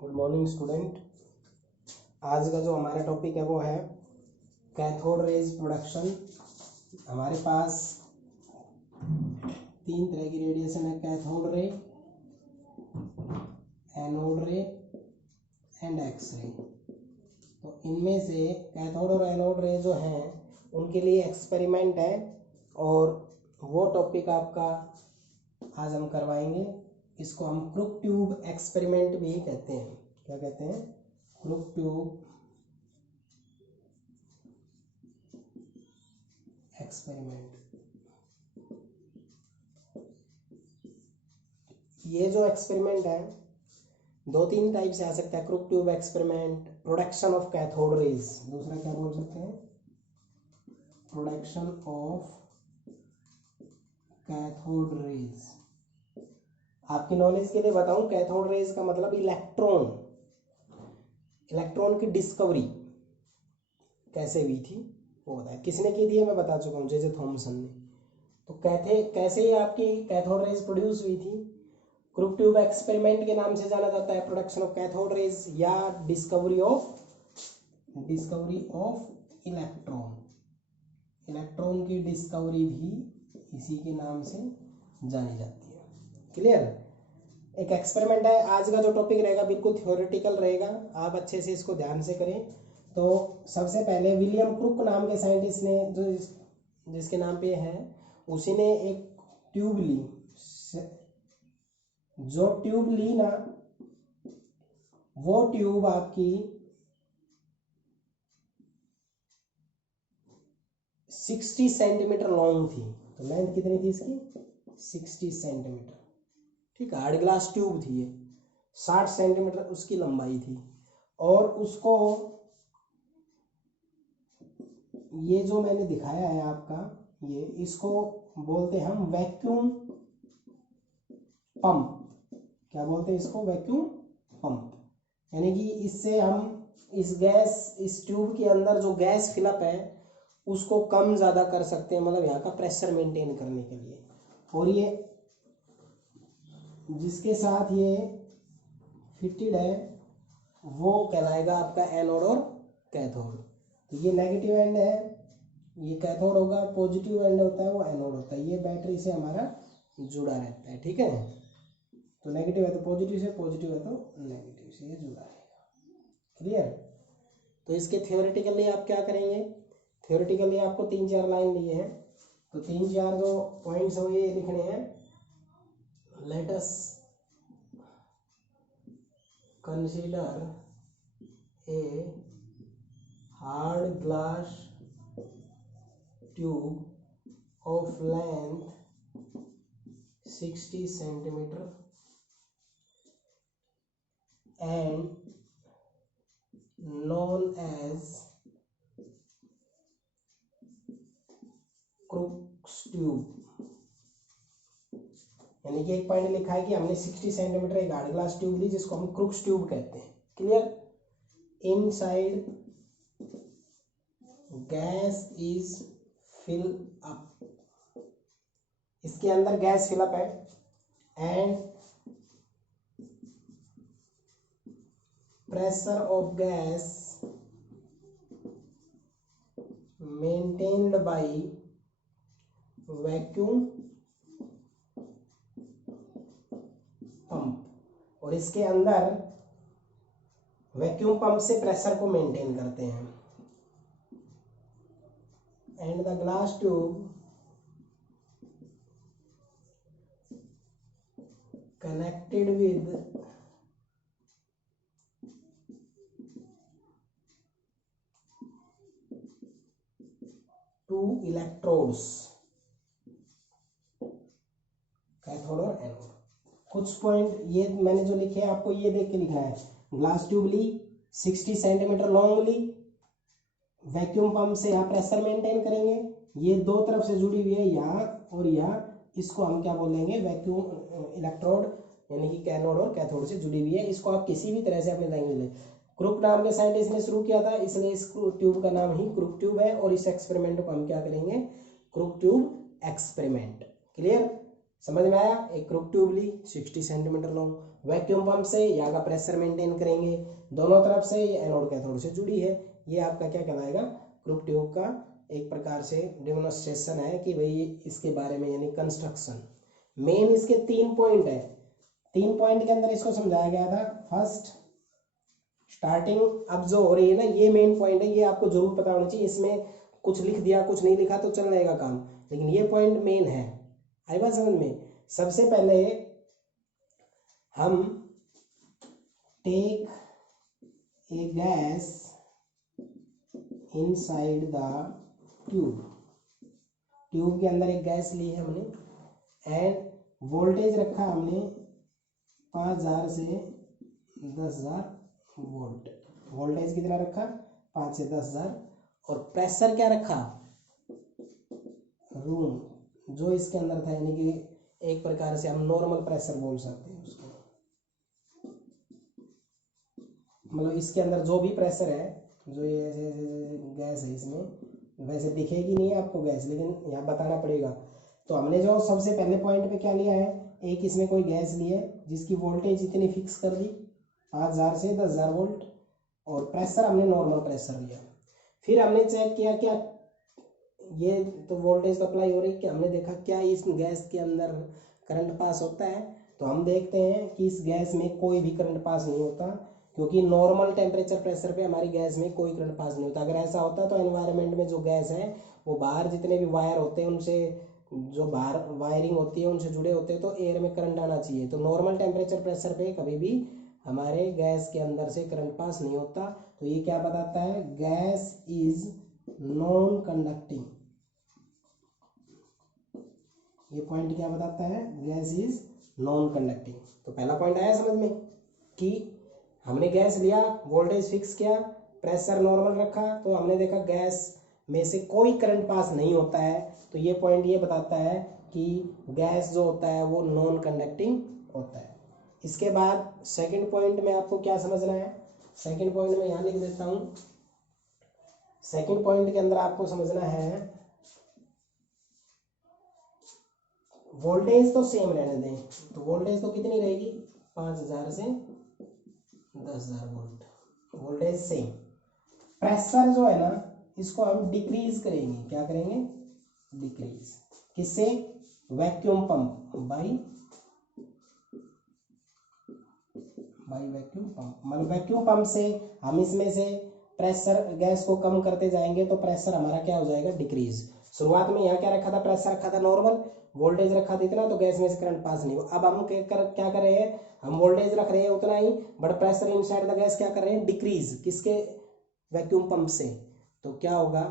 Good morning student. आज का जो हमारा टॉपिक है वो है कैथोड रेज प्रोडक्शन। हमारे पास तीन तरह की रेडिएशन है, कैथोड रे, एनोड रे एंड एक्स रे। तो इनमें से कैथोड और एनोड रे जो हैं उनके लिए एक्सपेरिमेंट है और वो टॉपिक आपका आज हम करवाएंगे। इसको हम क्रूक ट्यूब एक्सपेरिमेंट भी कहते हैं। क्या कहते हैं? Crook tube experiment. ये जो एक्सपेरिमेंट है दो तीन टाइप से आ सकता है। Crook tube experiment, production of cathode rays, दूसरा क्या बोल सकते हैं? Production of cathode rays. आपकी नॉलेज के लिए बताऊं, कैथोड रेज का मतलब इलेक्ट्रॉन। इलेक्ट्रॉन की डिस्कवरी कैसे हुई थी वो बताया। किसने की थी मैं बता चुका हूँ, जे थॉमसन ने। तो कैसे ही आपकी कैथोड रेज प्रोड्यूस हुई थी? क्रूक ट्यूब एक्सपेरिमेंट के नाम से जाना जाता है, प्रोडक्शन ऑफ कैथोड रेज या डिस्कवरी ऑफ इलेक्ट्रॉन। इलेक्ट्रॉन की डिस्कवरी भी इसी के नाम से जानी जाती है। क्लियर? एक एक्सपेरिमेंट है। आज का जो टॉपिक रहेगा बिल्कुल थ्योरेटिकल रहेगा, आप अच्छे से इसको ध्यान से करें। तो सबसे पहले विलियम क्रूक नाम के साइंटिस्ट ने, जो जिसके नाम पे है, उसी ने एक ट्यूब ली। जो ट्यूब ली ना, वो ट्यूब आपकी 60 सेंटीमीटर लॉन्ग थी। तो लेंथ कितनी थी इसकी? 60 सेंटीमीटर। ठीक है, हार्ड ग्लास ट्यूब थी ये। 60 सेंटीमीटर उसकी लंबाई थी। और उसको ये जो मैंने दिखाया है आपका, ये इसको बोलते हैं हम वैक्यूम पंप। क्या बोलते हैं इसको? Vacuum pump. यानी कि इससे हम इस ट्यूब के अंदर जो गैस फिलअप है उसको कम ज़्यादा कर सकते हैं, मतलब यहाँ का प्रेशर मेंटेन करने के लिए। और ये जिसके साथ ये फिटेड है वो कहलाएगा आपका एनोड और कैथोड। तो ये नेगेटिव एंड है, ये कैथोड होगा। पॉजिटिव एंड होता है वो एनोड होता है। ये बैटरी से हमारा जुड़ा रहता है। ठीक है, तो नेगेटिव है तो पॉजिटिव से, पॉजिटिव है तो नेगेटिव से ये जुड़ा रहेगा। क्लियर? तो इसके थ्योरेटिकली आप क्या करेंगे? थ्योरेटिकली आपको 3-4 लाइन लिए हैं, तो 3-4 जो पॉइंट्स हो ये लिखने हैं। Let us consider a hard glass tube of length 60 centimetre and known as crooks tube. यानी कि एक पॉइंट लिखा है कि हमने 60 सेंटीमीटर एक हार्ड ग्लास ट्यूब ली जिसको हम क्रूक्स ट्यूब कहते हैं। Clear? Inside gas is fill up, इसके अंदर गैस फिलअप है। And pressure of gas maintained by vacuum pump। और इसके अंदर वैक्यूम पंप से प्रेशर को मेंटेन करते हैं। And the glass tube connected with two electrodes, cathode और एनोड। कुछ पॉइंट ये मैंने जो लिखे हैं आपको ये देख के लिखना है। ग्लास ट्यूब ली, 60 सेंटीमीटर लॉन्ग ली, वैक्यूम पंप से यहाँ प्रेशर मेंटेन करेंगे। ये दो तरफ से जुड़ी हुई है, यहाँ और यहाँ। इसको हम क्या बोलेंगे? वैक्यूम इलेक्ट्रोड, यानी कि कैथोड और कैथोड से जुड़ी हुई है। इसको आप किसी भी तरह से अपने लैंग्वेज में, क्रूक नाम के साइंटिस्ट ने शुरू किया था इसलिए इस ट्यूब का नाम ही क्रूक ट्यूब है। और इस एक्सपेरिमेंट को हम क्या करेंगे? Crook tube experiment. क्लियर? समझ में आया। एक क्रूक ट्यूब ली 60 सेंटीमीटर लॉन्ग, वैक्यूम पंप से यहाँ का प्रेशर मेंटेन करेंगे, दोनों तरफ से ये एनोड कैथोड से जुड़ी है। ये आपका क्या कहलाएगा, क्रूक ट्यूब का एक प्रकार से डेमोन्स्ट्रेशन है कि भाई इसके बारे में, यानी कंस्ट्रक्शन। मेन इसके 3 पॉइंट है, 3 पॉइंट के अंदर इसको समझाया गया था। फर्स्ट स्टार्टिंग अब जो हो रही है ना, ये मेन पॉइंट है, ये आपको जरूर पता होना चाहिए। इसमें कुछ लिख दिया कुछ नहीं लिखा तो चल जाएगा काम, लेकिन ये पॉइंट मेन है। आई बात समझ में। सबसे पहले हम take a gas inside the tube, tube के अंदर एक गैस ली है हमने, एंड वोल्टेज रखा हमने 5000 से 10000 वोल्ट। वोल्टेज कितना रखा, 5 से 10000, और प्रेशर क्या रखा, रूम जो इसके अंदर था, यानी कि एक प्रकार से हम नॉर्मल प्रेशर बोल सकते हैं उसको। मतलब इसके अंदर जो भी प्रेशर है, जो ये ऐसे गैस है, इसमें वैसे दिखेगी नहीं है आपको गैस, लेकिन यहाँ बताना पड़ेगा। तो हमने जो सबसे पहले पॉइंट पे क्या लिया है, एक इसमें कोई गैस ली है जिसकी वोल्टेज इतनी फिक्स कर दी 5000 से 10000 वोल्ट, और प्रेशर हमने नॉर्मल प्रेशर लिया। फिर हमने चेक किया क्या ये तो वोल्टेज अप्लाई हो रही है, कि हमने देखा क्या इस गैस के अंदर करंट पास होता है। तो हम देखते हैं कि इस गैस में कोई भी करंट पास नहीं होता, क्योंकि नॉर्मल टेम्परेचर प्रेशर पे हमारी गैस में कोई करंट पास नहीं होता। अगर ऐसा होता तो एनवायरनमेंट में जो गैस है वो बाहर जितने भी वायर होते हैं उनसे, जो बाहर वायरिंग होती है उनसे जुड़े होते हैं, तो एयर में करंट आना चाहिए। तो नॉर्मल टेम्परेचर प्रेशर पे कभी भी हमारे गैस के अंदर से करंट पास नहीं होता। तो ये क्या बताता है, गैस इज नॉन कंडक्टिंग। ये पॉइंट क्या बताता है, गैस इज नॉन कंडक्टिंग। तो पहला पॉइंट आया समझ में कि हमने गैस लिया, वोल्टेज फिक्स किया, प्रेशर नॉर्मल रखा, तो हमने देखा गैस में से कोई करंट पास नहीं होता है। तो ये पॉइंट ये बताता है कि गैस जो होता है वो नॉन कंडक्टिंग होता है। इसके बाद सेकंड पॉइंट में आपको क्या समझना है, सेकंड पॉइंट में यहाँ लिख देता हूँ। सेकंड पॉइंट के अंदर आपको समझना है, वोल्टेज तो सेम रहने दें। तो वोल्टेज तो कितनी रहेगी, 5000 से 10000 वोल्ट, वोल्टेज सेम। प्रेशर जो है ना, इसको हम डिक्रीज करेंगे। क्या करेंगे, डिक्रीज। किससे, vacuum pump, by vacuum pump. मतलब वैक्यूम पंप से हम इसमें से प्रेशर गैस को कम करते जाएंगे तो प्रेशर हमारा क्या हो जाएगा, डिक्रीज। शुरुआत में यहाँ क्या रखा था, प्रेशर रखा था नॉर्मल, वोल्टेज रखा था इतना, तो गैस में से करंट पास नहीं हुआ। अब हम क्या कर रहे हैं, हम वोल्टेज रख रहे हैं उतना ही, but pressure inside the gas क्या कर रहे हैं, डिक्रीज। किसके, वैक्यूम पंप से। तो क्या होगा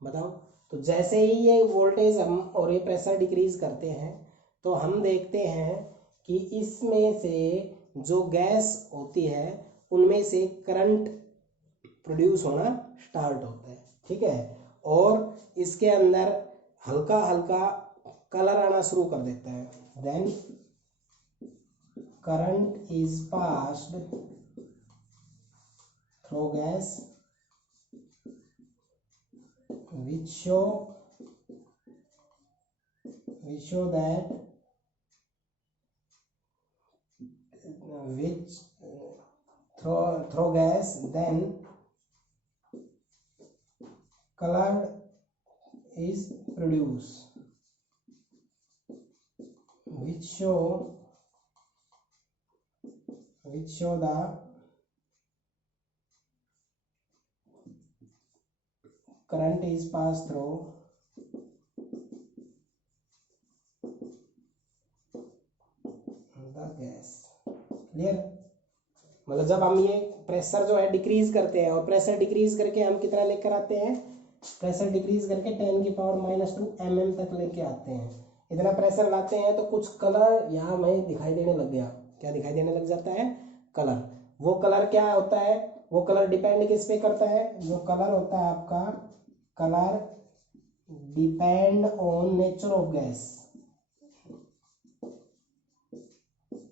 बताओ। तो जैसे ही ये वोल्टेज हम और ये प्रेशर डिक्रीज करते हैं, तो हम देखते हैं कि इसमें से जो गैस होती है उनमें से करंट प्रोड्यूस होना स्टार्ट होता है, ठीक है। और इसके अंदर हल्का हल्का कलर आना शुरू कर देता है। Then current is passed through gas which show that which through gas, then color is produced, which show the current is passed through the gas। Clear. मतलब जब हम ये प्रेशर जो है डिक्रीज करते हैं, और प्रेशर डिक्रीज करके हम कितना लेकर आते हैं, प्रेशर डिक्रीज करके 10⁻⁻² mm तक लेके आते हैं। इतना प्रेशर लाते हैं तो कुछ कलर यहाँ हमें दिखाई देने लग गया। क्या दिखाई देने लग जाता है, कलर। वो कलर क्या होता है, वो कलर डिपेंड किस पे करता है, जो कलर होता है आपका, colour depend on nature of gas.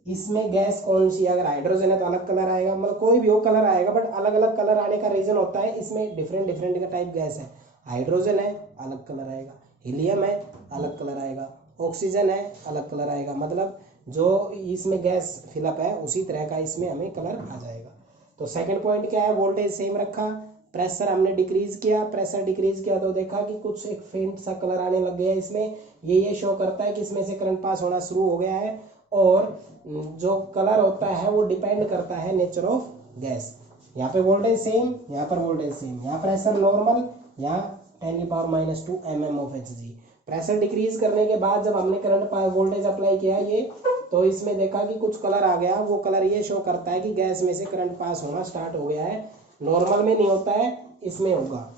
इसमें गैस कौन सी, अगर हाइड्रोजन है तो अलग कलर आएगा, मतलब कोई भी हो कलर आएगा, बट अलग अलग कलर आने का रीजन होता है, इसमें डिफरेंट डिफरेंट का टाइप गैस है। हाइड्रोजन है अलग कलर आएगा, हीलियम है अलग कलर आएगा, ऑक्सीजन है अलग कलर आएगा, मतलब जो इसमें गैस फिलअप है उसी तरह का इसमें हमें कलर आ जाएगा। तो सेकंड पॉइंट क्या है, वोल्टेज सेम रखा, प्रेशर हमने डिक्रीज किया, प्रेशर डिक्रीज किया तो देखा कि कुछ एक फेंट सा कलर आने लग गया इसमें, ये शो करता है कि इसमें से करंट पास होना शुरू हो गया है। और जो कलर होता है वो डिपेंड करता है नेचर ऑफ गैस। यहाँ पे वोल्टेज सेम, यहाँ पर वोल्टेज सेम, यहाँ प्रेशर नॉर्मल, यहाँ 10⁻⁻2 mm of Hg। Pressure decrease करने के बाद जब हमने करंट वोल्टेज अप्लाई किया ये, तो इसमें देखा कि कुछ कलर आ गया, वो कलर ये शो करता है कि गैस में से करंट पास होना स्टार्ट हो गया है। नॉर्मल में नहीं होता है, इसमें होगा।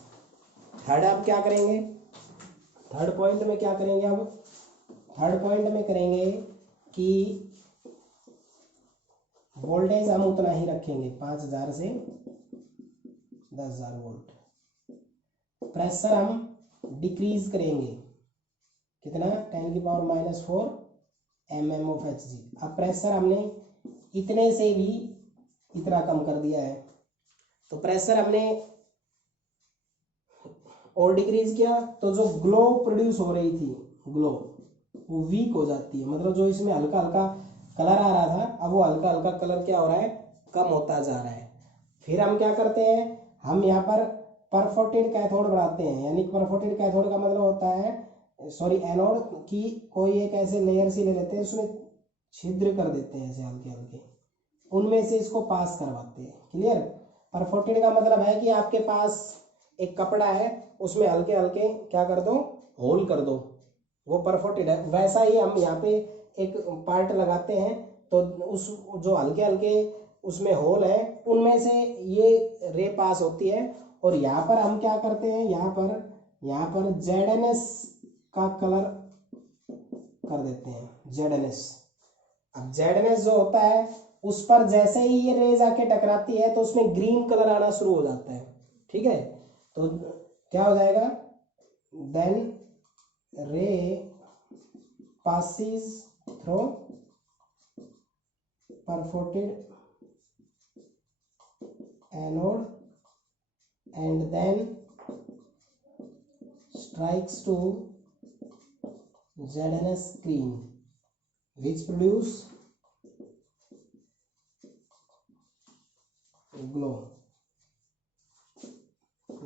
थर्ड आप क्या करेंगे, थर्ड पॉइंट में क्या करेंगे, अब थर्ड पॉइंट में करेंगे कि वोल्टेज हम उतना ही रखेंगे 5000 से 10,000 वोल्ट। प्रेशर हम डिक्रीज करेंगे, कितना, 10⁻⁻4 mm ऑफ Hg। अब प्रेशर हमने इतने से भी इतना कम कर दिया है, तो प्रेशर हमने और डिक्रीज किया तो जो ग्लो प्रोड्यूस हो रही थी, ग्लो वो वीक हो जाती है, मतलब जो इसमें हल्का हल्का कलर आ रहा था, अब वो हल्का हल्का कलर क्या हो रहा है, कम होता जा रहा है। फिर हम क्या करते हैं, हम यहाँ पर परफोर्टेड कैथोड बनाते हैं, यानी परफोर्टेड कैथोड का मतलब होता है, सॉरी एनोड की कोई एक ऐसे लेयर से ले लेते हैं, उसमें छिद्र कर देते हैं ऐसे हल्के हल्के, उनमें से इसको पास करवाते हैं। क्लियर। परफोर्टेड का मतलब है कि आपके पास एक कपड़ा है, उसमें हल्के हल्के क्या कर दो, होल कर दो, वो परफोर्टेड है। वैसा ही हम यहाँ पे एक पार्ट लगाते हैं, तो उस जो हल्के हल्के उसमें होल है, उनमें से ये रे पास होती है। और यहाँ पर हम क्या करते हैं, यहाँ पर ZNS का कलर कर देते हैं, ZNS। अब ZNS जो होता है, उस पर जैसे ही ये रेज आके टकराती है तो उसमें ग्रीन कलर आना शुरू हो जाता है। ठीक है, तो क्या हो जाएगा, देन रे passes through perforated anode and then strikes to ZNS screen which produce glow.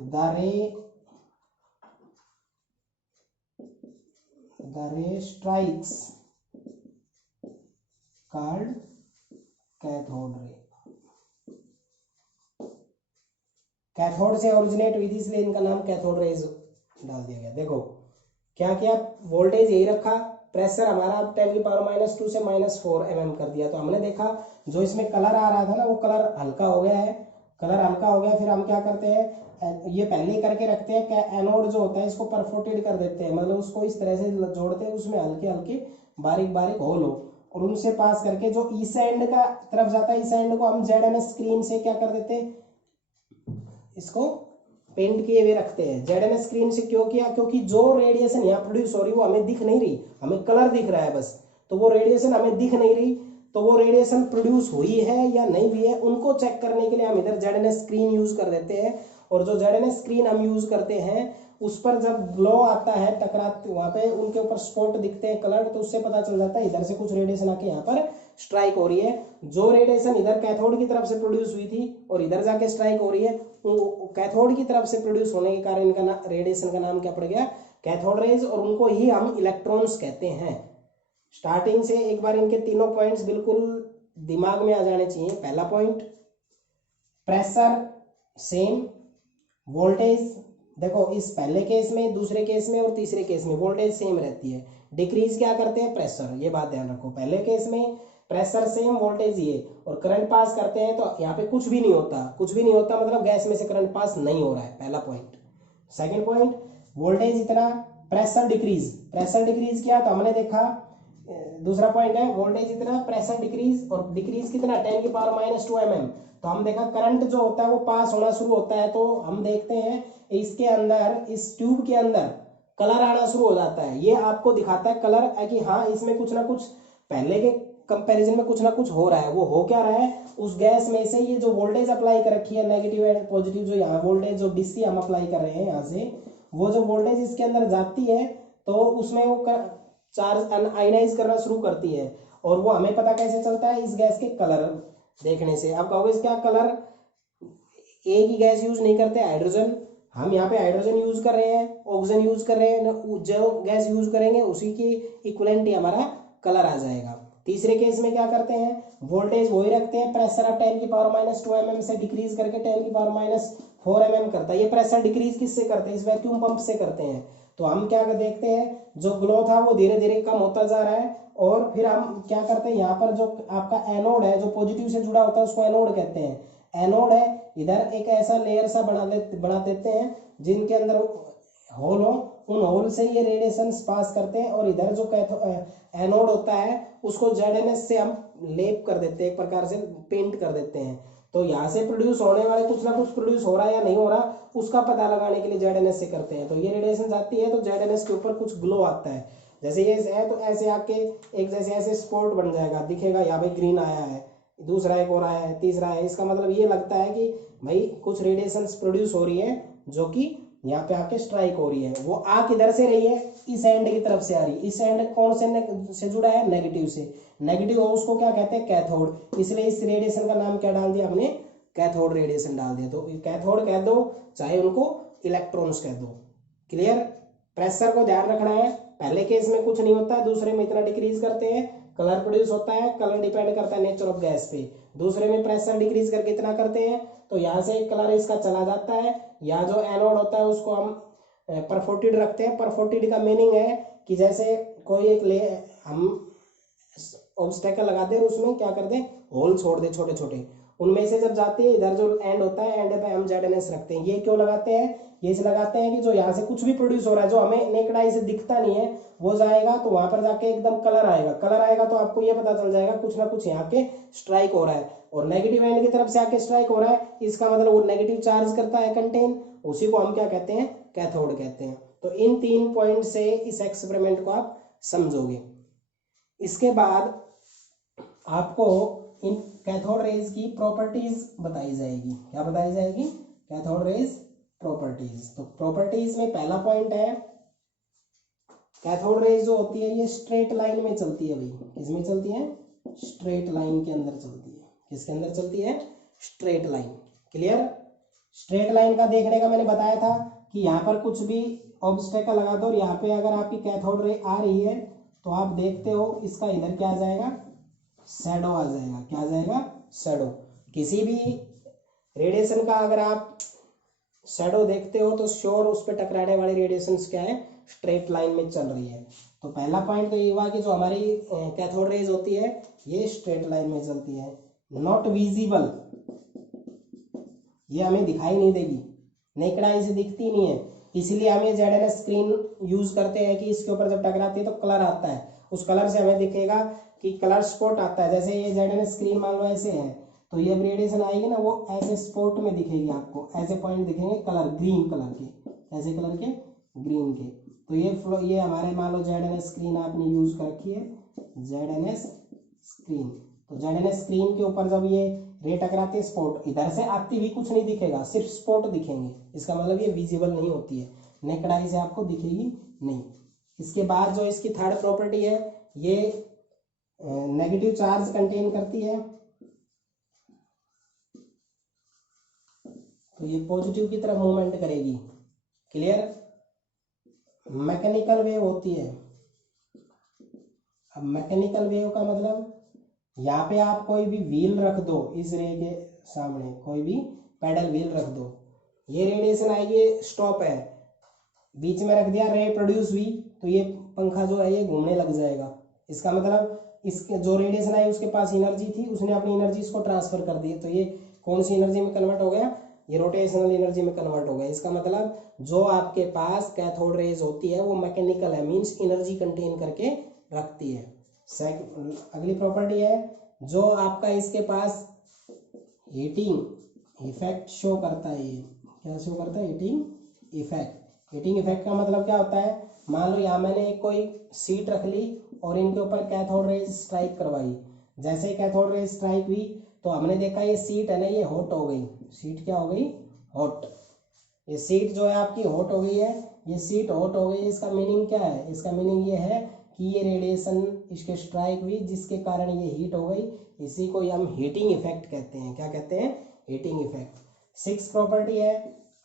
The ray strikes called cathode ray. Cathode से ओरिजिनेट हुई थी, इसलिए इनका नाम कैथोड रेज डाल दिया गया। देखो क्या किया, वोल्टेज यही रखा, प्रेशर हमारा 10⁻⁻2 से -4 mm कर दिया। तो हमने देखा जो इसमें कलर आ रहा था ना, वो कलर हल्का हो गया है, कलर हल्का हो गया। फिर हम क्या करते हैं, ये पहले करके रखते हैं कि एनोड जो होता है इसको परफोर्टेड कर देते हैं, मतलब उसको इस तरह से जोड़ते हैं, उसमें हल्के हल्के बारीक बारीक होल हो, और उनसे पास करके जो इस एंड का तरफ जाता है, इस एंड को हम ZNS स्क्रीन से क्या कर देते हैं, इसको पेंट किए हुए रखते हैं। ZNS स्क्रीन से क्यों किया, क्योंकि जो रेडिएशन यहाँ प्रोड्यूस हो रही वो हमें दिख नहीं रही, हमें कलर दिख रहा है बस, तो वो रेडिएशन हमें दिख नहीं रही, तो वो रेडिएशन प्रोड्यूस हुई है या नहीं हुई है उनको चेक करने के लिए हम इधर ZNS स्क्रीन यूज कर देते हैं। और जो ZNS स्क्रीन हम यूज करते हैं, उस पर जब ग्लो आता है, टकराते, वहां पे उनके ऊपर स्पॉट दिखते हैं कलर, तो उससे पता चल जाता है इधर से कुछ रेडिएशन आके यहाँ पर स्ट्राइक हो रही है। जो रेडिएशन इधर कैथोड की तरफ से प्रोड्यूस हुई थी और इधर जाके स्ट्राइक हो रही है, तो कैथोड की तरफ से प्रोड्यूस होने के कारण इनका रेडिएशन का नाम क्या पड़ गया, कैथोड रेज, और उनको ही हम इलेक्ट्रॉन्स कहते हैं। स्टार्टिंग से एक बार इनके तीनों पॉइंट्स बिल्कुल दिमाग में आ जाने चाहिए। पहला पॉइंट, प्रेशर सेम, वोल्टेज देखो इस पहले केस में, दूसरे केस में और तीसरे केस में वोल्टेज सेम रहती है, डिक्रीज क्या करते हैं, प्रेशर, ये बात ध्यान रखो। पहले केस में प्रेशर सेम, वोल्टेज ये, और करंट पास करते हैं तो यहाँ पे कुछ भी नहीं होता, कुछ भी नहीं होता मतलब गैस में से करंट पास नहीं हो रहा है, पहला पॉइंट। सेकंड पॉइंट, वोल्टेज इतना, प्रेशर डिक्रीज, प्रेशर डिक्रीज किया तो हमने देखा, दूसरा पॉइंट है वोल्टेज इतना, प्रेशर डिक्रीज, और डिक्रीज कितना, 10⁻⁻2 mm, तो हम देखा करंट जो होता है वो पास होना शुरू होता है। तो हम देखते हैं इसके अंदर, इस ट्यूब के अंदर कलर आना शुरू हो जाता है, ये आपको दिखाता है कलर है कि हाँ इसमें कुछ ना कुछ पहले के कंपैरिजन में कुछ ना कुछ हो रहा है। वो हो क्या रहा है, उस गैस में से ये जो वोल्टेज अप्लाई कर रखी है, नेगेटिव एंड पॉजिटिव, जो यहाँ वोल्टेज जो डीसी हम अप्लाई कर रहे हैं यहाँ से, वो जो वोल्टेज इसके अंदर जाती है तो उसमें वो चार्ज आयनाइज करना शुरू करती है। और वो हमें पता कैसे चलता है, इस गैस के कलर देखने से। अब कहोगे क्या कलर, एक ही गैस यूज नहीं करते, हाइड्रोजन, हम यहाँ पे हाइड्रोजन यूज कर रहे हैं, ऑक्सीजन यूज कर रहे हैं, जो गैस यूज करेंगे उसी की इक्विवेलेंट हमारा कलर आ जाएगा। तीसरे केस में क्या करते हैं, वोल्टेज वही रखते हैं, प्रेशर अब 10⁻² mm से डिक्रीज करके 10⁻4 mm करता है। ये प्रेशर डिक्रीज किससे करते हैं, इस वैक्यूम पंप से करते हैं। तो हम क्या देखते हैं, जो ग्लो था वो धीरे धीरे कम होता जा रहा है। और फिर हम क्या करते हैं, यहाँ पर जो आपका एनोड है, जो पॉजिटिव से जुड़ा होता है उसको एनोड कहते हैं। एनोड है, इधर एक ऐसा लेयर सा बना देते हैं जिनके अंदर होल हो, उन होल से ये रेडिएशन पास करते हैं। और इधर जो एनोड होता है उसको ZNS से हम लेप कर देते हैं, एक प्रकार से पेंट कर देते हैं। तो यहाँ से प्रोड्यूस होने वाले कुछ ना कुछ प्रोड्यूस हो रहा है या नहीं हो रहा, उसका पता लगाने के लिए ZNS से करते हैं। तो ये रेडिएशन जाती है तो ZNS के ऊपर कुछ ग्लो आता है। जैसे ये है तो ऐसे आके एक जैसे ऐसे स्पॉट बन जाएगा, दिखेगा यहाँ भाई ग्रीन आया है, दूसरा एक और आया है, तीसरा है। इसका मतलब ये लगता है कि भाई कुछ रेडिएशन प्रोड्यूस हो रही है जो कि यहाँ पे आके स्ट्राइक हो रही है। वो आ किधर से रही है, इस एंड की तरफ से आ रही है। इस एंड कौन से जुड़ा है, नेगेटिव से। नेगेटिव हो उसको क्या कहते हैं, कैथोड। इसलिए इस रेडिएशन का नाम क्या डाल दिया हमने, कैथोड रेडिएशन डाल दिया। तो कैथोड कह दो, चाहे उनको इलेक्ट्रॉन्स कह दो। क्लियर। प्रेशर को ध्यान रखना है, पहले केस में कुछ नहीं होता है, दूसरे में इतना डिक्रीज करते हैं, कलर प्रोड्यूस होता है। कलर डिपेंड करता है नेचर ऑफ गैस पे। दूसरे में प्रेशर डिक्रीज करके इतना करते हैं तो यहाँ से एक कलर इसका चला जाता है। या जो एनोड होता है उसको हम परफोर्टेड रखते हैं। परफोर्टेड का मीनिंग है कि जैसे कोई एक हम ऑब्स्टेकल लगा दे और उसमें क्या कर दे, होल छोड़ दे छोटे छोटे, उनमें से जब जाती है इधर जो एंड होता है, एंड पे हम ZNS रखते हैं। ये क्यों लगाते हैं, ये इसे लगाते हैं कि जो यहाँ से कुछ भी प्रोड्यूस हो रहा है जो हमें नेकड आई से दिखता नहीं है, वो जाएगा तो वहां पर जाके एकदम कलर आएगा। कलर आएगा तो आपको ये पता चल जाएगा कुछ ना कुछ यहाँ के स्ट्राइक हो रहा है। और नेगेटिव एंड की तरफ से आके स्ट्राइक हो रहा है, इसका मतलब वो नेगेटिव चार्ज करता है कंटेन, उसी को हम क्या कहते हैं, कैथोड कहते हैं। तो इन 3 पॉइंट से इस एक्सपेरिमेंट को आप समझोगे। इसके बाद आपको इन कैथोड रेज की प्रॉपर्टीज बताई जाएगी। क्या बताई जाएगी, कैथोड रेज प्रॉपर्टीज। तो प्रॉपर्टीज में पहला पॉइंट है, कैथोड रेज जो होती है ये स्ट्रेट लाइन में चलती है भाई। किसमें चलती है, स्ट्रेट लाइन के अंदर चलती है। किसके अंदर चलती है, straight line. Clear. Straight line का देखने का मैंने बताया था कि यहाँ पर कुछ भी ऑब्स्टेकल लगा दो और यहाँ पे अगर आपकी कैथोड रे आ रही है तो आप देखते हो इसका इधर क्या आ जाएगा, शैडो आ जाएगा। क्या आ जाएगा, शैडो। किसी भी रेडिएशन का अगर आप शैडो देखते हो तो श्योर उस पर टकराने वाली रेडिएशन क्या है, स्ट्रेट लाइन में चल रही है। तो पहला पॉइंट तो ये हुआ कि जो हमारी कैथोड रेज होती है ये स्ट्रेट लाइन में चलती है। नॉट विजिबल, ये हमें दिखाई नहीं देगी, नेकड आई से दिखती नहीं है। इसलिए हमें ZNS स्क्रीन यूज करते हैं कि इसके ऊपर जब टकराती है तो कलर आता है, उस कलर से हमें दिखेगा कि कलर स्पॉट आता है। जैसे ये ZNS स्क्रीन मान लो ऐसे है तो ये रेडिएशन आएगी ना, वो ऐसे स्पॉट में दिखेगी आपको, ऐसे पॉइंट दिखेंगे कलर, ग्रीन कलर के, ऐसे कलर के, ग्रीन के। तो ये हमारे मान लो ZNS स्क्रीन आपने यूज कर रखी है, ZNS स्क्रीन। तो ZNS स्क्रीन के ऊपर जब ये रे टकराती है, स्पॉट इधर से आती भी कुछ नहीं दिखेगा, सिर्फ स्पॉट दिखेंगे। इसका मतलब ये विजिबल नहीं होती है, नेकड आई से आपको दिखेगी नहीं। इसके बाद जो इसकी थर्ड प्रॉपर्टी है, ये नेगेटिव चार्ज कंटेन करती है, तो ये पॉजिटिव की तरफ मूवमेंट करेगी। क्लियर। मैकेनिकल वेव होती है। अब मैकेनिकल वेव का मतलब यहाँ पे आप कोई भी व्हील रख दो, इस रे के सामने कोई भी पैडल व्हील रख दो, ये रेडिएशन आएगी, स्टॉप है, बीच में रख दिया, रे प्रोड्यूस हुई तो ये पंखा जो है ये घूमने लग जाएगा। इसका मतलब इसके जो रेडिएशन आई उसके पास एनर्जी थी, उसने अपनी एनर्जी इसको ट्रांसफर कर दी, तो ये कौन सी एनर्जी में कन्वर्ट हो गया, ये रोटेशनल एनर्जी में कन्वर्ट हो गया। इसका मतलब जो आपके पास कैथोड रेज होती है वो मैकेनिकल है, मीन्स एनर्जी कंटेन करके रखती है। अगली प्रॉपर्टी है, जो आपका इसके पास हीटिंग इफेक्ट शो करता है। ये क्या शो करता है, हीटिंग इफेक्ट। हीटिंग इफेक्ट का मतलब क्या होता है, मान लो यहाँ मैंने एक कोई सीट रख ली और इनके ऊपर कैथोड रेज स्ट्राइक करवाई। जैसे कैथोड रेज स्ट्राइक हुई तो हमने देखा ये सीट है ना, ये हॉट हो गई। सीट क्या हो गई, हॉट। ये सीट जो है आपकी हॉट हो गई है, ये सीट हॉट हो गई। इसका मीनिंग क्या है, इसका मीनिंग ये है कि ये रेडिएशन इसके स्ट्राइक हुई जिसके कारण ये हीट हो गई, इसी को हम हीटिंग इफेक्ट कहते हैं। क्या कहते हैं? Heating effect. 6 प्रॉपर्टी है,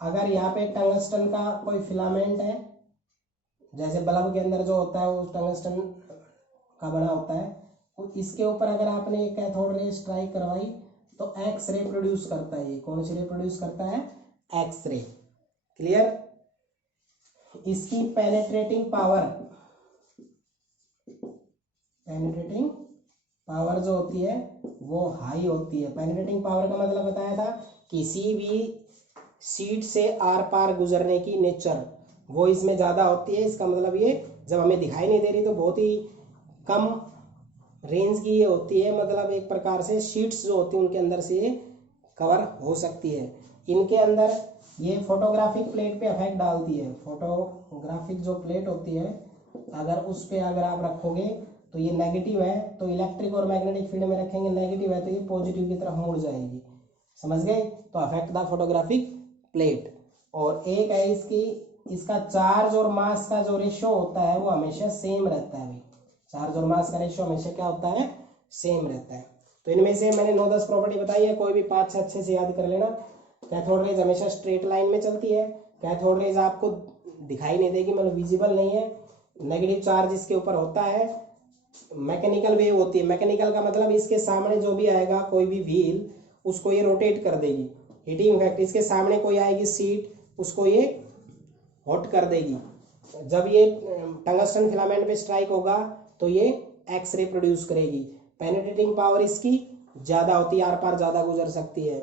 अगर यहाँ पे टंगस्टन का कोई फिलामेंट है, जैसे बल्ब के अंदर जो होता है वो टंगस्टन का बना होता है, तो इसके ऊपर अगर आपने एक कैथोड रे स्ट्राइक करवाई तो एक्स रे प्रोड्यूस करता है। ये कौन सी रे प्रोड्यूस करता है? X ray. क्लियर? इसकी पेनेट्रेटिंग पावर जो होती है वो हाई होती है। पेनेट्रेटिंग पावर का मतलब बताया था, किसी भी शीट से आर पार गुजरने की नेचर वो इसमें ज़्यादा होती है। इसका मतलब ये जब हमें दिखाई नहीं दे रही तो बहुत ही कम रेंज की ये होती है, मतलब एक प्रकार से शीट्स जो होती है उनके अंदर से ये कवर हो सकती है। इनके अंदर ये फोटोग्राफिक प्लेट पे इफेक्ट डालती है। फोटोग्राफिक जो प्लेट होती है अगर उस पर अगर आप रखोगे तो ये नेगेटिव है, तो इलेक्ट्रिक और मैग्नेटिक फील्ड में रखेंगे नेगेटिव है तो ये पॉजिटिव की तरफ मुड़ जाएगी। समझ गए? तो अफेक्ट द फोटोग्राफिक प्लेट। और एक है इसका चार्ज और मास का जो रेशियो होता है वो हमेशा सेम रहता है। चार्ज और मास का रेशियो हमेशा क्या होता है? सेम रहता है। तो इनमें से मैंने 9-10 प्रॉपर्टी बताई है, कोई भी 5-6 अच्छे से याद कर लेना। कैथोड रेज हमेशा स्ट्रेट लाइन में चलती है। कैथोड रेज आपको दिखाई नहीं देगी, मतलब विजिबल नहीं है। नेगेटिव चार्ज इसके ऊपर होता है। मैकेनिकल वेव होती है। मैकेनिकल का मतलब इसके सामने जो भी आएगा कोई भी व्हील उसको ये रोटेट कर देगी। हीटिंग इफेक्ट, इसके सामने कोई आएगी सीट उसको ये हॉट कर देगी। जब ये टंगस्टन फिलामेंट पे स्ट्राइक होगा तो ये एक्स रे प्रोड्यूस करेगी। पेनिट्रेटिंग पावर इसकी ज़्यादा होती है, आर पार ज़्यादा गुजर सकती है।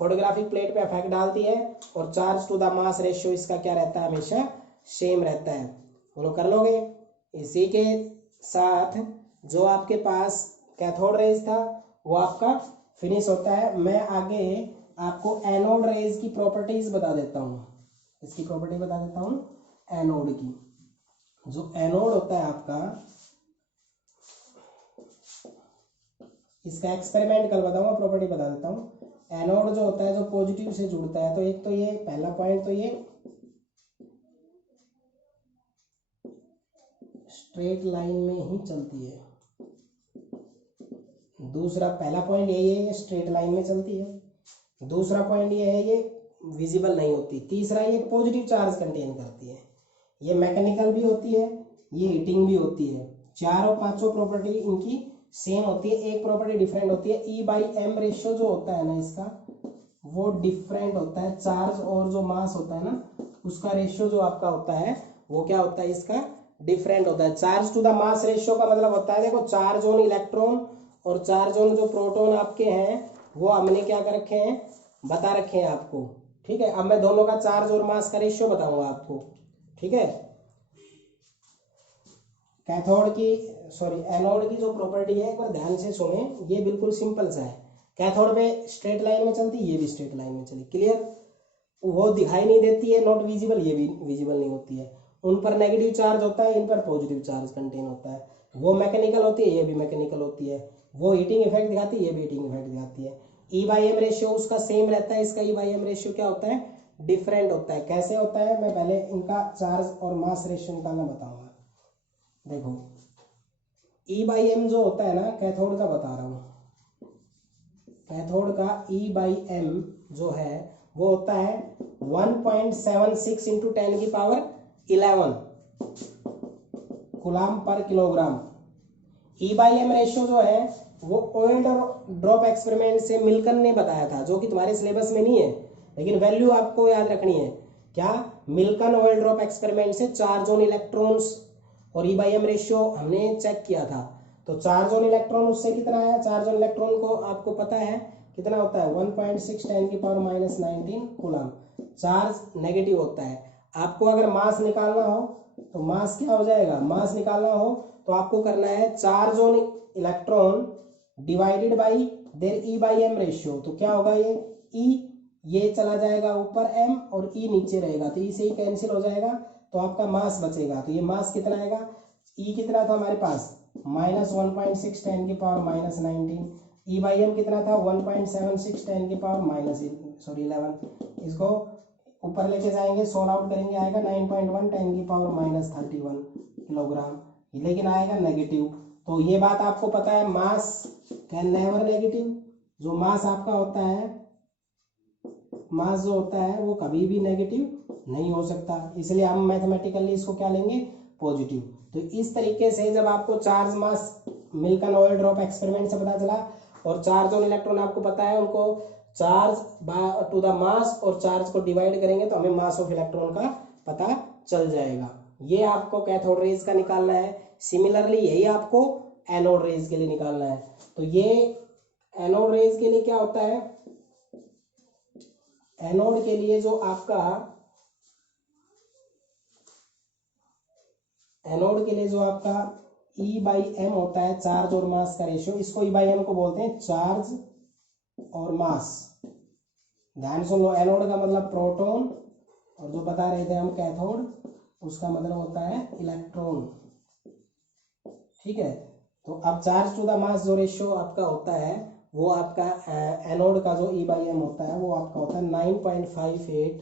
फोटोग्राफिक प्लेट पे इफेक्ट डालती है और charge to the mass ratio इसका क्या रहता है? हमेशा सेम रहता है। फॉलो कर लोगे? इसी के साथ जो आपके पास कैथोड रेज था वो आपका फिनिश होता है। मैं आगे आपको एनोड रेज की प्रॉपर्टीज बता देता हूँ। इसकी प्रॉपर्टी बता देता हूँ एनोड की। जो एनोड होता है आपका, इसका एक्सपेरिमेंट कल बताऊंगा, प्रॉपर्टी बता देता हूँ। एनोड जो होता है जो पॉजिटिव से जुड़ता है, तो एक तो ये पहला पॉइंट तो ये स्ट्रेट लाइन में ही चलती है। दूसरा पहला पॉइंट यही है, ये स्ट्रेट लाइन में चलती है। दूसरा पॉइंट ये है ये विजिबल नहीं होती। तीसरा ये पॉजिटिव चार्ज कंटेन करती है। ये मैकेनिकल भी होती है, ये हीटिंग भी होती है। चारों पांचों प्रॉपर्टी इनकी सेम होती है। एक प्रॉपर्टी डिफरेंट होती है। E/m रेशियो जो होता है ना इसका वो डिफरेंट होता है। चार्ज और जो मास होता है ना उसका रेशियो जो आपका होता है वो क्या होता है? इसका डिफरेंट होता है। Charge to the mass ratio का मतलब होता है, देखो चार्ज ऑन इलेक्ट्रॉन और चार्ज ऑन जो प्रोटॉन आपके हैं वो हमने क्या कर रखे हैं? बता रखे हैं आपको। ठीक है, अब मैं दोनों का चार्ज और मास का रेशियो बताऊंगा आपको। ठीक है, एनोड की जो प्रॉपर्टी है एक बार ध्यान से सुने, ये बिल्कुल सिंपल सा है। कैथोड में स्ट्रेट लाइन में चलती, ये भी स्ट्रेट लाइन में चली। क्लियर? वो दिखाई नहीं देती है, नॉट विजिबल, ये भी विजिबल नहीं होती है। उन पर नेगेटिव चार्ज होता है, इन पर पॉजिटिव चार्ज कंटेन होता है। वो मैकेनिकल होती है, ये भी मैकेनिकल होती है। वो हीटिंग इफेक्ट दिखाती है, ये भी हीटिंग इफेक्ट दिखाती है। E/m रेशियो उसका सेम रहता है, इसका E/m रेशियो क्या होता है? डिफरेंट होता है। कैसे होता है? मैं पहले इनका चार्ज और मास रेशियो निकालना बताऊंगा। देखो E/m जो होता है ना, कैथोड का बता रहा हूँ। कैथोड का E/m जो है वो होता है 1.76 इंटू 10 की power 11 coulomb per kilogram. E/m ratio जो है वो ऑयल ड्रॉप एक्सपेरिमेंट से मिल्कन ने बताया था, जो कि तुम्हारे सिलेबस में नहीं है, लेकिन वैल्यू आपको याद रखनी है। क्या? मिल्कन ऑयल ड्रॉप एक्सपेरिमेंट से चार्ज ऑन इलेक्ट्रॉन्स और E/m रेशियो हमने चेक किया था। तो चार्ज ऑन इलेक्ट्रॉन उससे कितना है? चार्ज ऑन इलेक्ट्रॉन को आपको पता है कितना होता है? 1.6 10 की पावर -19 कूलम। चार्ज नेगेटिव होता है। आपको अगर मास निकालना हो तो मास क्या हो जाएगा? मास निकालना हो तो आपको करना है charge on electron divided by there E/m ratio. तो क्या होगा? ये चला जाएगा ऊपर m और E नीचे रहेगा, तो E से ही कैंसिल हो जाएगा, तो आपका मास बचेगा। तो ये मास कितना आएगा? E कितना था हमारे पास? -1.6 10 की पावर -19। E/m कितना था? 1.76 10 की पावर 11। इसको ऊपर लेके जाएंगे, सोल्व आउट करेंगे, आएगा 9.1 10 की पावर -31 किलोग्राम। लेकिन आएगा नेगेटिव। तो ये बात आपको पता है, मास कैन नेवर नेगेटिव। जो मास आपका होता है, मास जो होता है वो कभी भी नेगेटिव नहीं हो सकता, इसलिए हम मैथमेटिकली इसको क्या लेंगे, पॉजिटिव। तो इस तरीके से जब आपको चार्ज मास मिल्टन ऑयल ड्रॉप एक्सपेरिमेंट से पता चला, और चार्ज और इलेक्ट्रॉन आपको पता है, उनको चार्ज टू द मास और चार्ज को डिवाइड करेंगे तो हमें मास ऑफ इलेक्ट्रॉन का पता चल जाएगा। ये आपको कैथोड रेज का निकालना है। सिमिलरली यही आपको एनोड रेज के लिए निकालना है। तो ये एनोड रेज के लिए क्या होता है, एनोड के लिए जो आपका E/m होता है, चार्ज और मास का रेशियो, इसको E/m को बोलते हैं चार्ज और मास। ध्यान सुन लो, एनोड का मतलब प्रोटॉन, और जो बता रहे थे हम कैथोड, उसका मतलब होता है इलेक्ट्रॉन। ठीक है, तो अब चार्ज टू द मास जो रेशियो आपका होता है, वो आपका एनोड का जो E/m होता है वो आपका होता है 9.58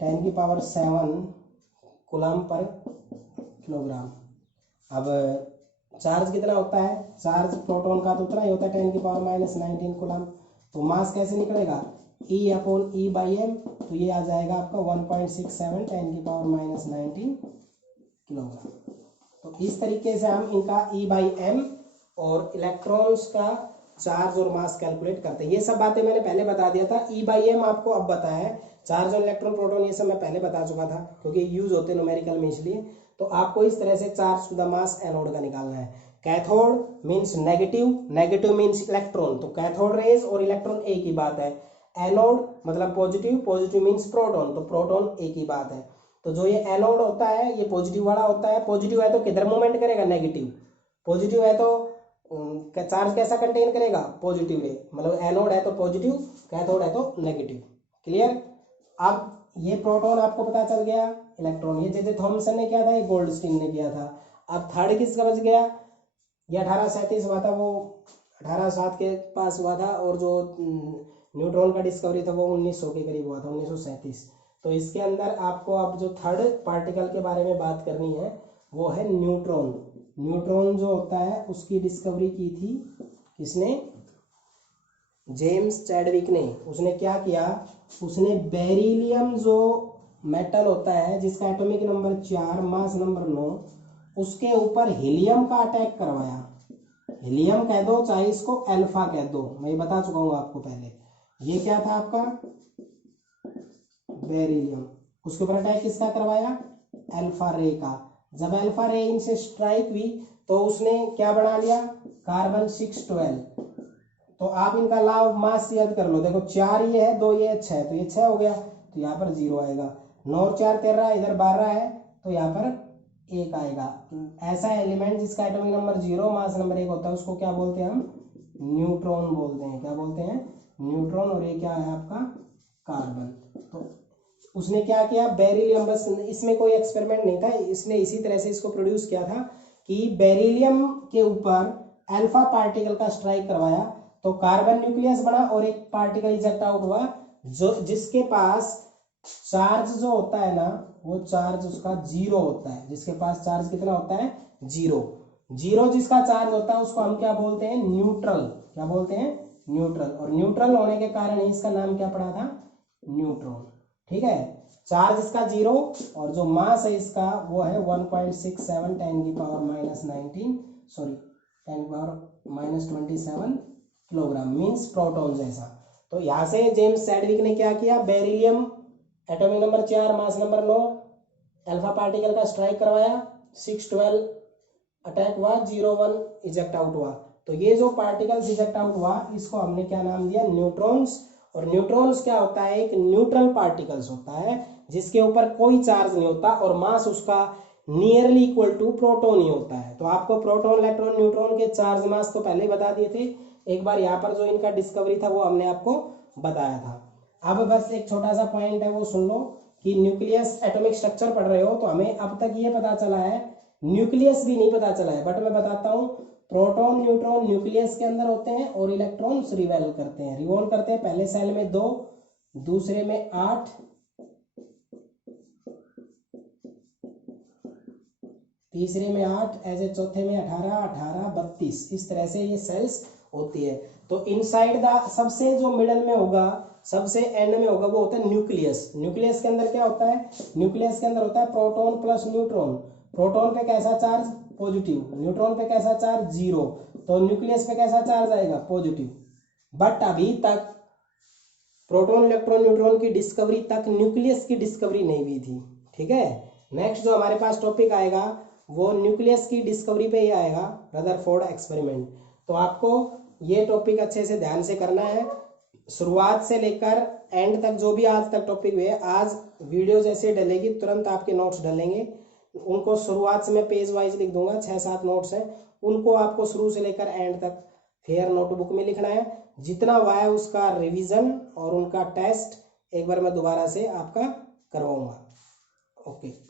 10⁻⁷ कूलम पर किलोग्राम। अब चार्ज कितना होता है, चार्ज प्रोटॉन का तो उतना ही होता है 10⁻⁻19 कूलम। तो मास कैसे निकलेगा, E/m, तो ये आ जाएगा आपका 1.67 10⁻⁻19 किलोग्राम। तो इस तरीके से हम इनका E/m और इलेक्ट्रॉन्स का चार्ज और मास कैलकुलेट करते हैं। ये सब बातें मैंने पहले बता दिया था। E/m आपको अब बताया है, चार्ज और इलेक्ट्रॉन प्रोटॉन ये सब मैं पहले बता चुका था, क्योंकि यूज होते हैं न्यूमेरिकल में, इसलिए। तो आपको इस तरह से charge to the mass anode का निकालना है। Cathode means negative, negative means electron, तो कैथोड रेज और इलेक्ट्रॉन एक ही बात है। एनोड मतलब पॉजिटिव, पॉजिटिव मीन्स प्रोटॉन, तो प्रोटॉन एक ही बात है। तो जो ये एनोड होता है ये पॉजिटिव वाला होता है। पॉजिटिव है तो किधर मूवमेंट करेगा, नेगेटिव। पॉजिटिव है तो चार्ज कैसा कंटेन करेगा, पॉजिटिव रे, मतलब एनोड है तो पॉजिटिव, कैथोड है तो नेगेटिव। क्लियर। अब ये प्रोटॉन आपको पता चल गया, इलेक्ट्रॉन ये जे थॉमसन ने किया था, ये गोल्डस्टीन ने किया था। अब थर्ड किसका बच गया, ये 1837 हुआ था, वो 1807 के पास हुआ था, और जो न्यूट्रॉन का डिस्कवरी था वो 1900 के करीब हुआ था, 1937। तो इसके अंदर आपको अब जो थर्ड पार्टिकल के बारे में बात करनी है वो है न्यूट्रॉन। न्यूट्रॉन जो होता है उसकी डिस्कवरी की थी किसने, जेम्स चैडविक ने। उसने क्या किया, उसने बेरिलियम जो मेटल होता है जिसका एटॉमिक नंबर 4 मास नंबर 9, उसके ऊपर हीलियम का अटैक करवाया। हीलियम कह दो चाहे इसको अल्फा कह दो, मैं ये बता चुका हूँ आपको पहले। ये क्या था आपका बेरिलियम, उसके ऊपर अटैक किसका करवाया, अल्फा रे का। जब अल्फा रे इनसे स्ट्राइक हुई तो उसने क्या बना लिया, कार्बन 612। तो आप इनका लॉ ऑफ मास याद कर लो, देखो 4 ये है, 2 ये 6, तो ये 6 हो गया, तो यहाँ पर 0 आएगा। 9 और 4 13, इधर 12 है, तो यहाँ पर 1 आएगा। ऐसा एलिमेंट जिसका एटॉमिक नंबर 0 मास नंबर 1 होता है उसको क्या बोलते हैं हम, न्यूट्रॉन बोलते हैं। क्या बोलते हैं, न्यूट्रॉन। और ये क्या है आपका कार्बन। तो उसने क्या किया, बेरिलियम, बस इसमें कोई एक्सपेरिमेंट नहीं था, इसने इसी तरह से इसको प्रोड्यूस किया था कि बेरिलियम के ऊपर अल्फा पार्टिकल का स्ट्राइक करवाया तो कार्बन न्यूक्लियस बना और एक पार्टिकल इजेक्ट आउट हुआ जो जिसके पास चार्ज जो होता है ना, वो चार्ज उसका 0 होता है। जिसके पास चार्ज कितना होता है, 0। 0 जिसका चार्ज होता है उसको हम क्या बोलते हैं, न्यूट्रल। क्या बोलते हैं, न्यूट्रल। और न्यूट्रल होने के कारण ही इसका नाम क्या पड़ा था, न्यूट्रॉन। ठीक है, चार्ज इसका 0 और जो मास है इसका वो है 1.67 10⁻⁻27 किलोग्राम, मीन्स प्रोटॉन जैसा। तो यहाँ से जेम्स चैडविक ने क्या किया, beryllium atomic number 4 mass number 9 alpha particle का स्ट्राइक करवाया, 612 अटैक हुआ, 01 इजेक्ट आउट हुआ। तो ये जो पार्टिकल्स इजेक्ट आउट हुआ इसको हमने क्या नाम दिया, न्यूट्रॉन्स। और न्यूट्रॉन्स क्या होता है, एक न्यूट्रल पार्टिकल्स होता है जिसके ऊपर कोई चार्ज नहीं होता और मास उसका नियरली इक्वल टू प्रोटॉन ही होता है। तो आपको प्रोटॉन, इलेक्ट्रॉन, न्यूट्रॉन के चार्ज मास तो पहले ही बता दिए थे। एक बार यहाँ पर जो इनका डिस्कवरी था वो हमने आपको बताया था। अब बस एक छोटा सा पॉइंट है वो सुन लो कि न्यूक्लियस एटॉमिक स्ट्रक्चर पढ़ रहे हो तो हमें अब तक ये पता चला है, न्यूक्लियस भी नहीं पता चला है, बट मैं बताता हूँ। प्रोटॉन न्यूट्रॉन न्यूक्लियस के अंदर होते हैं और इलेक्ट्रॉन्स रिवॉल्व करते हैं। पहले सेल में 2, दूसरे में 8, तीसरे में 8, ऐसे चौथे में 18, 18, 32, इस तरह से ये सेल्स होती है। तो इनसाइड द सबसे जो मिडल में होगा, सबसे एंड में होगा, वो होता है न्यूक्लियस। न्यूक्लियस के अंदर क्या होता है? न्यूक्लियस के अंदर होता है प्रोटॉन प्लस न्यूट्रॉन। प्रोटॉन पे कैसा चार्ज? पॉजिटिव। न्यूट्रॉन पे कैसा चार्ज? जीरो। तो न्यूक्लियस पे कैसा चार्ज आएगा? पॉजिटिव। बट अभी तक प्रोटॉन इलेक्ट्रॉन न्यूट्रॉन की डिस्कवरी तक न्यूक्लियस की डिस्कवरी नहीं हुई थी। ठीक है, नेक्स्ट जो हमारे पास टॉपिक आएगा वो न्यूक्लियस की डिस्कवरी पे ही आएगा, रदरफोर्ड एक्सपेरिमेंट। तो आपको ये टॉपिक अच्छे से ध्यान से करना है, शुरुआत से लेकर एंड तक। जो भी आज तक टॉपिक हुए, आज वीडियो जैसे डलेगी तुरंत आपके नोट्स डलेंगे, उनको शुरुआत से मैं पेज वाइज लिख दूंगा, 6-7 नोट्स हैं, उनको आपको शुरू से लेकर एंड तक फेयर नोटबुक में लिखना है। जितना हुआ है उसका रिवीजन और उनका टेस्ट एक बार मैं दोबारा से आपका करवाऊंगा। ओके।